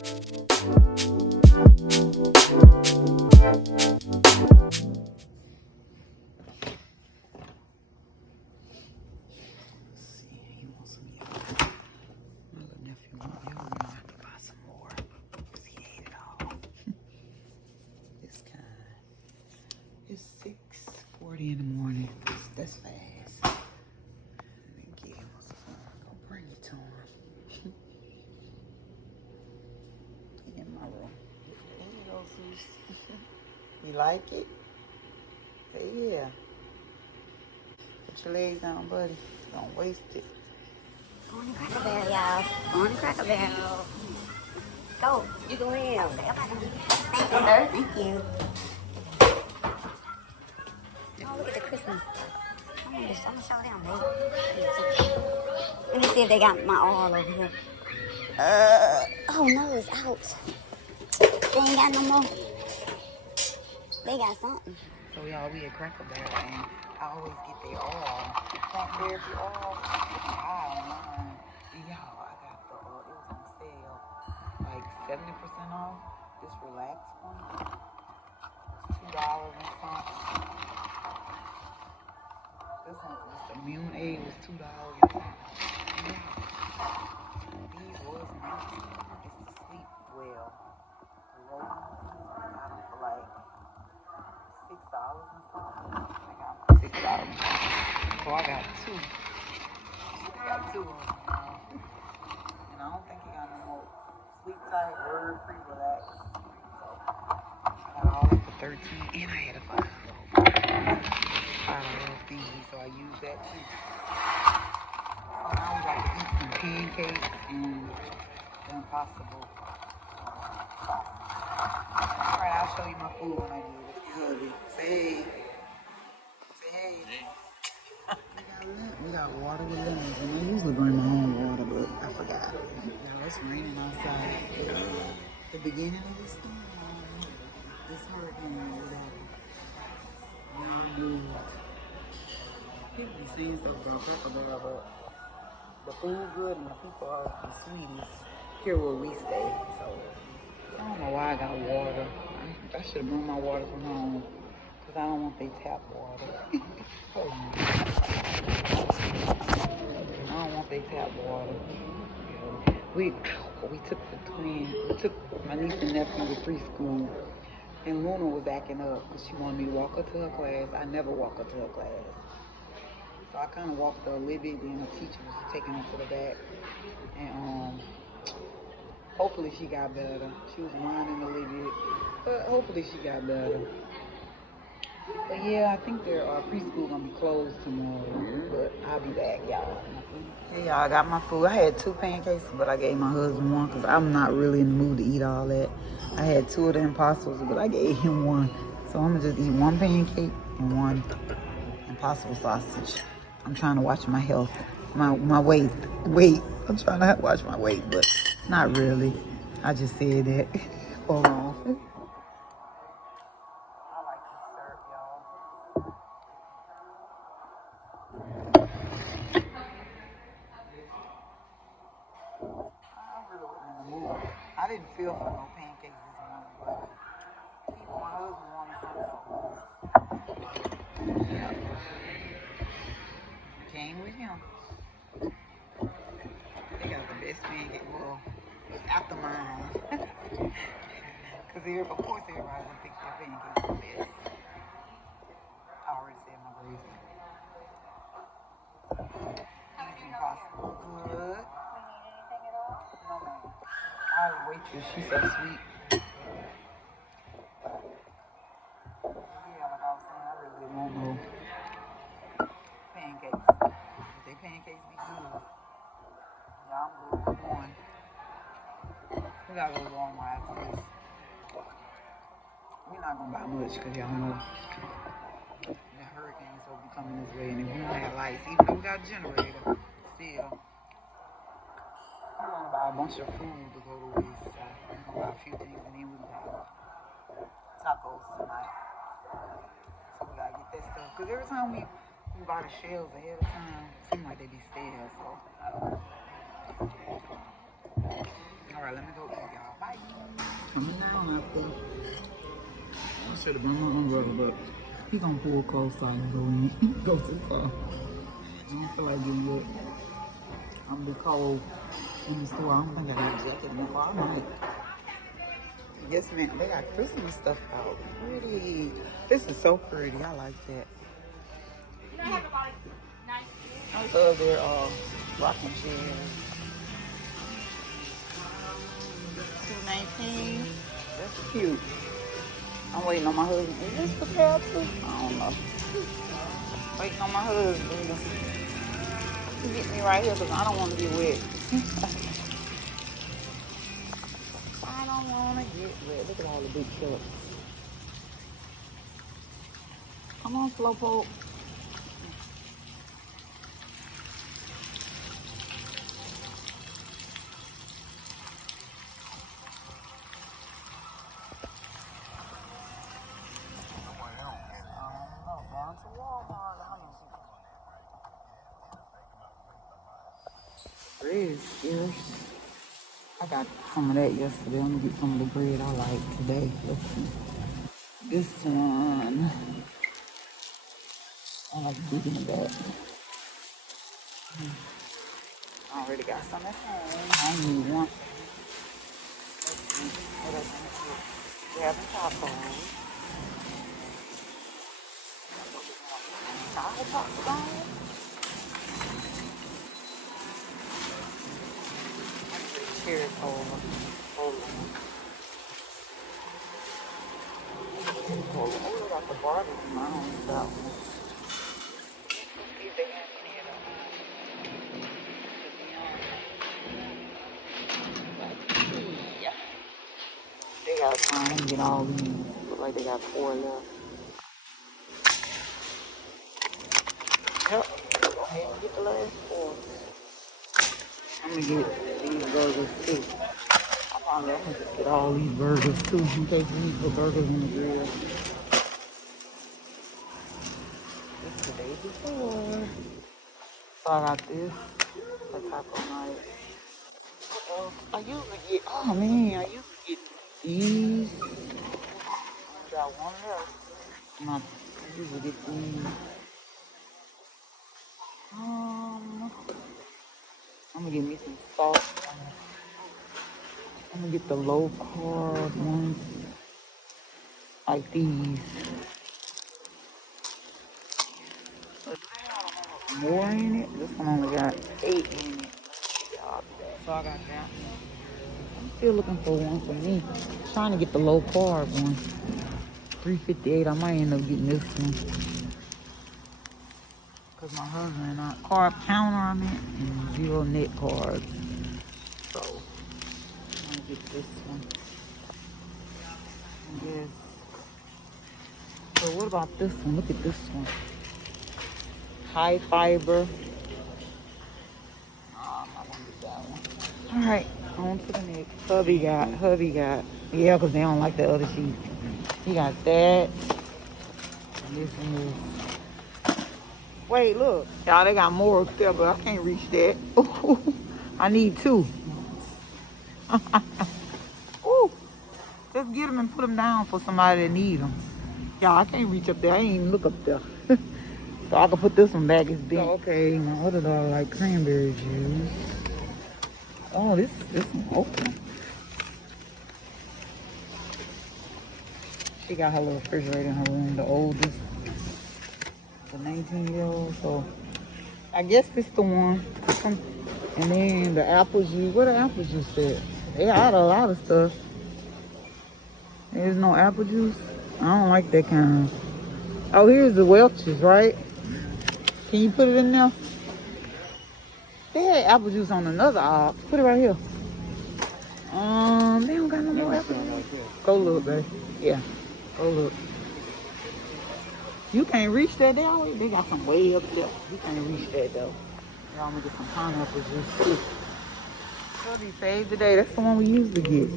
It's 6:40 in the morning. That's fast. Let me get him on the phone. Go bring it to him. He in my room. There you go, sis. You like it? Say yeah. Put your legs down, buddy. Don't waste it. Going to Cracker Barrel, y'all. Going to Cracker Barrel. Go. You go ahead. Okay, thank you, sir. Thank you. Oh, look at the Christmas. I'm gonna show them, babe. Let me see if they got my all over here. Oh no, it's out. They ain't got no more. They got something. So y'all, we at Cracker Barrel, and I always get their all. Plant therapy all. High online. And y'all, I got the, it was on sale. Like 70% off. This relax one. $2 and something. This one, this immune aid was $2 and something. Yeah. These was nice. It's to sleep well. The roll I got them for like $6 and something. I got them for $6. So I got two. I got two of them now. And I don't think he got no more sleep tight, word free, relax. So I got all that for 13, and I had a $5 fee, so I used that too. So now we got to eat some pancakes and the Impossible sausage. Alright, I'll show you my food when I get it. Hubby, say hey. Say hey. We got water with lemons, and I usually bring my own water, but I forgot. Now it's raining outside. The beginning of this storm, this hurricane or whatever. Now moved. People be saying stuff about Cracker Barrel, but the food good and the people are the sweetest here where we stay. So I don't know why I got water. I should have brought my water from home because I don't want they tap water. Hold on. I don't want they tap water. We took my niece and nephew to preschool, and Luna was acting up because she wanted me to walk her to her class. I never walk her to her class. So I kind of walked her a little bit, then her teacher was taking her to the back. And hopefully she got better. She was whining a little bit, but hopefully she got better. But yeah, I think their preschool gonna be closed tomorrow, but I'll be back, y'all. Hey y'all, I got my food. I had 2 pancakes, but I gave my husband one because I'm not really in the mood to eat all that. I had 2 of the Impossibles, but I gave him one. So I'm gonna just eat 1 pancake and 1 Impossible sausage. I'm trying to watch my health, my weight. I'm trying to watch my weight, but not really. I just said that. Hold on. I didn't feel for no pancakes this morning, but my husband wanted something. Yeah. Came with him. They got the best pancake. Well, after mine. Because of course everybody would think their pancakes are the best. I already said my grace. These Impossible good. No, ma'am. Our waitress, she's so sweet. Yeah, like I was saying, I really didn't want no pancakes. But they pancakes be good. Yeah, I'm good with 1. We gotta go to Walmart after this. We're not gonna buy much because y'all know the hurricane's supposed to be coming this way, and if we don't have lights, even though we got a generator, still. I want to buy a bunch of food to go to waste, so I'm gonna buy a few things and then we can have tacos tonight. So we gotta get that stuff. Because every time we buy the shells ahead of time, it seems like they be stale, so I don't know. Alright, let me go eat, y'all. Bye. Coming down out there. I should have brought my umbrella, but he gonna pull close so I can go in. Go too far. I don't feel like getting wet. I'm gonna be cold in the store. I don't think I got a jacket in the car. I might. Yes, ma'am. They got Christmas stuff out. Pretty. This is so pretty. I like that. I love their rocking chairs. $2.19. That's cute. I'm waiting on my husband. Is this the pair too? I don't know. Waiting on my husband to get me right here because I don't want to get wet. I don't want to get wet. Look at all the big trucks. Come on, Slowpoke. Bread scarce. I got some of that yesterday. I'm gonna get some of the bread I like today. Let's see. This one. I like digging it back. I already got some at home. I only need one. Let's see what else I'm gonna get. We have tacos. Taco tacos. Cherry cola. Oh, we got the barbecue. I don't know that one. See if they have any of them. Yeah. They got time to get all these. Look like they got 4 left. Yep. Go ahead and get the last 4. I'm gonna get these burgers too. I'm gonna just get all these burgers too in case we need to put burgers in the grill. This is the day before. So I got this for taco night. What else? I usually get, oh man, I usually get these. I got one left. I usually get these. I'm gonna get me some salt. I'm gonna get the low carb ones, like these. More in it. This one only got 8 in it. So I got that. I'm still looking for one for me. Trying to get the low carb one. $3.58. I might end up getting this one. Cause my husband and I carb counter on it and 0 net carbs. So I'm gonna get this one. Yes. So what about this one? Look at this one. High fiber. I'm not gonna get that one. Alright, on to the next. Hubby got. Yeah, because they don't like the other sheet. He got that. And this one is. Wait, look. Y'all, they got more up there, but I can't reach that. I need 2. Ooh. Let's get them and put them down for somebody that need them. Y'all, I can't reach up there. I ain't even look up there. So I can put this one back. It's big. Okay, my other dog like cranberry juice. Oh, this one open. She got her little refrigerator in her room, the oldest. The 19-year-old. So I guess this the one. And then the apple juice. Where the apple juice at? They got a lot of stuff. There's no apple juice. I don't like that kind. Oh, here's the Welch's, right? Can you put it in there? They had apple juice on another aisle. Put it right here. They don't got no more apple juice. Go look, babe. Yeah, go look. You can't reach that. They got some way up there. You can't reach that though. Y'all gonna get some pineapple juice too. Hubby saved today. That's the one we usually get.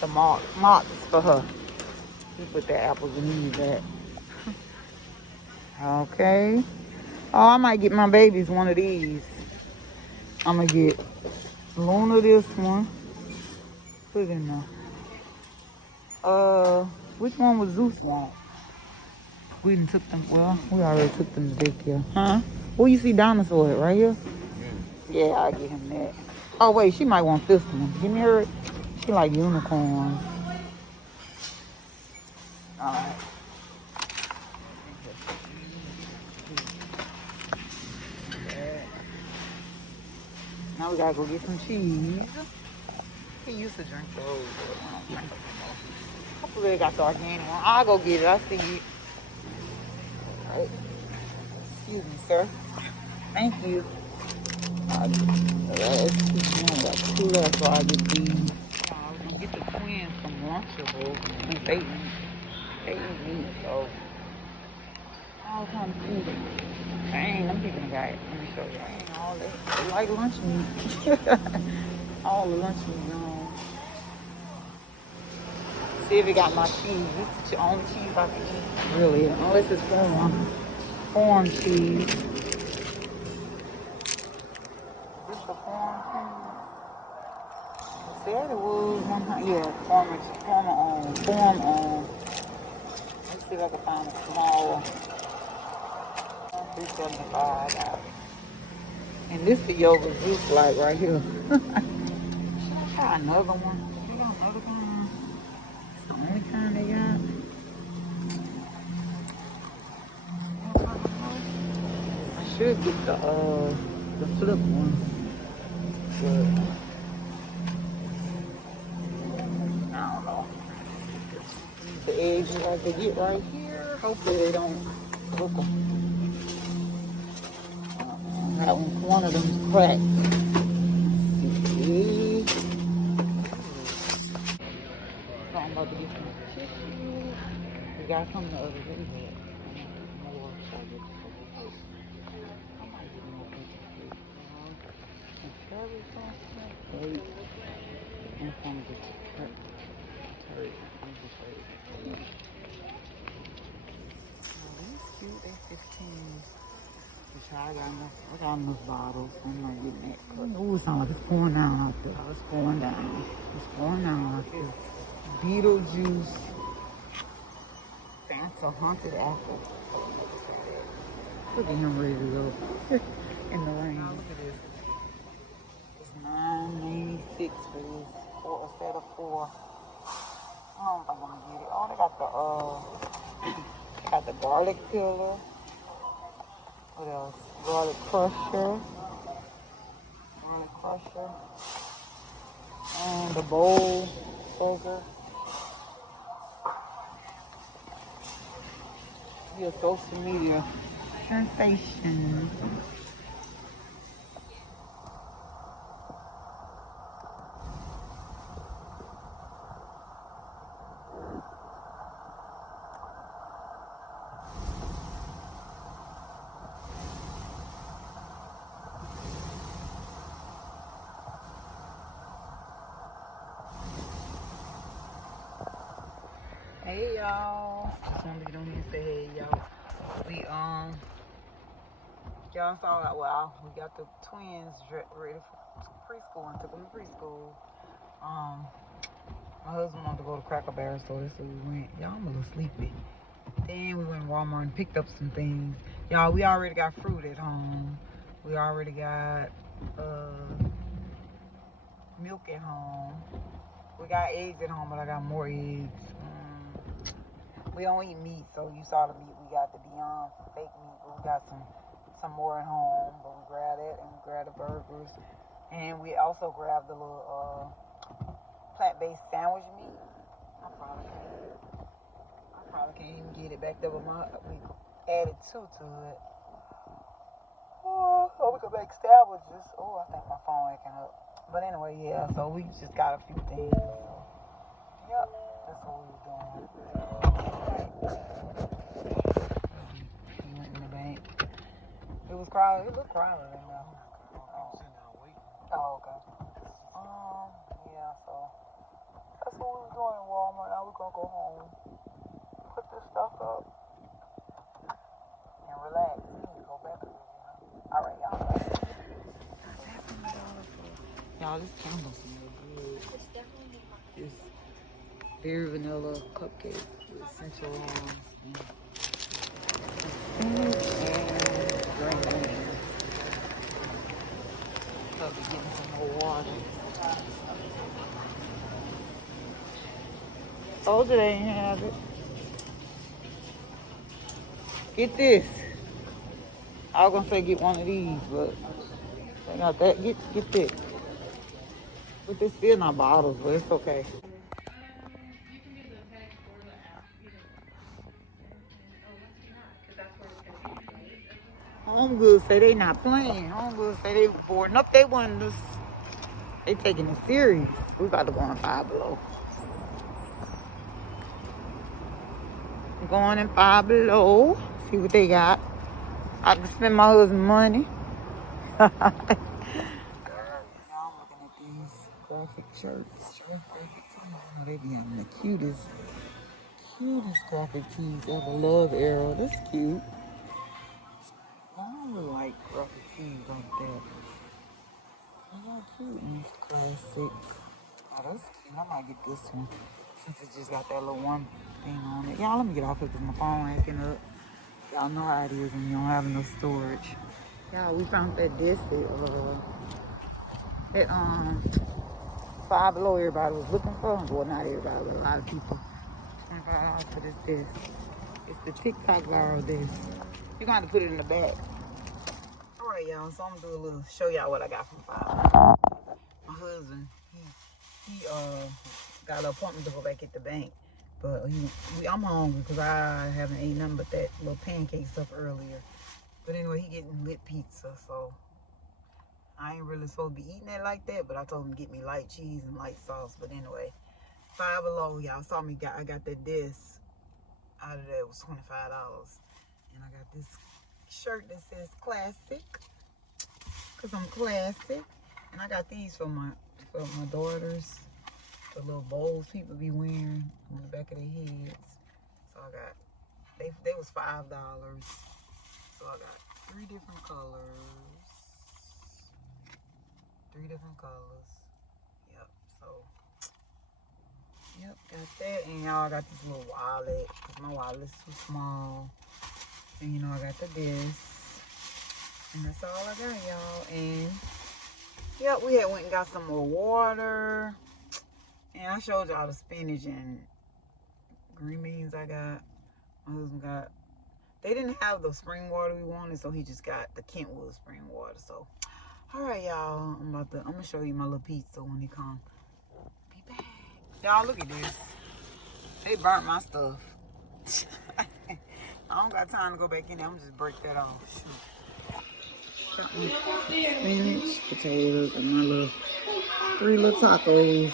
The Mott's for her. He put the apples in these back. Okay. Oh, I might get my babies one of these. I'm gonna get Luna this one. Put it in there. Which one was Zeus want? We didn't took them. Well, we already took them to daycare. Huh? Where you see dinosaur at? Right here? Yeah, I'll get him that. Oh, wait, she might want this one. Give me her. She like unicorns. Alright. Now we gotta go get some cheese. He used to drink those, but I don't drink them anymore. Hopefully they got the organic one. I'll go get it. I see you. Right. Excuse me, sir. Thank you. I got two left, so I get these. I was gonna get the twins from Lunchable since they eat meat, so all kind of food. Dang, I'm picking a guy. Let me show you. Dang, all that. They like lunch meat. All the lunch meat on. See if it got my cheese. This is the only cheese I can eat. Really, unless it's farm cheese. This the farm cheese. I said it was 100. Yeah, farm on. Let's see if I can find a small. $3.75. And this the yogurt juice like right here. Should I try another one? They got another kind. It's the only kind they got. I should get the flip ones. But I don't know. The eggs you like to get right here. Hopefully they don't cook them. One of them's cracked. So I'm about to get some chicken. We got some the other day, but more. I might get more chicken. Some cherry sauce, and some of the turkey. These cute, they 15. I got enough bottles. I'm not getting that. Ooh, it sounds like it's pouring down out there. It's pouring down. It's pouring down out there. Beetlejuice. Fanta Haunted Apple. Look at him ready to go in the rain. Look at this. It's $9.96 for a set of 4. I don't think I'm gonna get it. Oh, they got the garlic pillar. What else? Garlic crusher. And the bowl burger. Your social media sensation. Hey y'all, just wanted to get on here and say hey y'all. We y'all saw that. Well, we got the twins ready for preschool and took them to preschool. My husband wanted to go to Cracker Barrel, so that's where we went. Y'all, I'm a little sleepy. Then we went to Walmart and picked up some things. Y'all, we already got fruit at home. We already got milk at home. We got eggs at home, but I got more eggs. We don't eat meat, so you saw the meat. We got the Beyond fake meat, but we got some more at home. But we grabbed it and we grabbed the burgers, and we also grabbed the little plant-based sandwich meat. I probably can't even get it back there, but we added 2 to it. Oh, so we could make sandwiches. Oh, I think my phone acting up. But anyway, yeah. So we just got a few things. So, yep, that's what we were doing. We went in the bank. It was crowded. It looked crowded in there. Oh, okay. Yeah. So that's what we were doing in Walmart. Now we're gonna go home, put this stuff up, and relax. We need to go back to it. All right, y'all. Y'all, this candle smells good. this berry vanilla cupcake with essential oils and green beans. I'll be getting some more water. Told you they ain't have it. Get this. I was gonna say get one of these, but they got that. Get this. But they're still not bottles, but it's okay. Homegoods say they not playing. Homegoods say they boarding up. They wasn't just, they taking it serious. We about to go on Five Below. We're going in Five Below. See what they got. I can spend my husband's money. Now I'm looking at these graphic shirts. Graphic tees. You know, they be having the cutest graphic tees ever. Love Arrow. That's cute. I don't really like graphic tees like that. They're not cute. And it's classic. Oh, that's cute. I might get this one since it just got that little one thing on it. Y'all, let me get off here because my phone acting up. Y'all know how it is when you don't have enough storage. Y'all, we found that disc that Five Below everybody was looking for. Well, not everybody, but a lot of people. $25 for this disc. It's the TikTok viral disc. You're gonna have to put it in the back. All right, y'all. So I'm gonna do a little show y'all what I got from Five Below. My husband, he got an appointment to go back at the bank, but I'm hungry because I haven't ate nothing but that little pancake stuff earlier. But anyway, he getting lit pizza, so I ain't really supposed to be eating that like that. But I told him to get me light cheese and light sauce. But anyway, Five Below, y'all saw me. I got that disc out of there. It was $25, and I got this shirt that says classic because I'm classic. And I got these for my daughters, the little bowls people be wearing on the back of their heads. So I got, they was $5. So I got 3 different colors. 3 different colors. Yep, so, yep, got that. And y'all, I got this little wallet, because my wallet's too small. And you know, I got the disc. And that's all I got, y'all. And yep, we had went and got some more water. And I showed y'all the spinach and green beans I got. My husband got. They didn't have the spring water we wanted, so he just got the Kentwood spring water. So, all right, y'all. I'm gonna show you my little pizza when he come. Be back. Y'all, look at this. They burnt my stuff. I don't got time to go back in there. I'm gonna just break that off. Got my spinach, potatoes, and my 3 little tacos.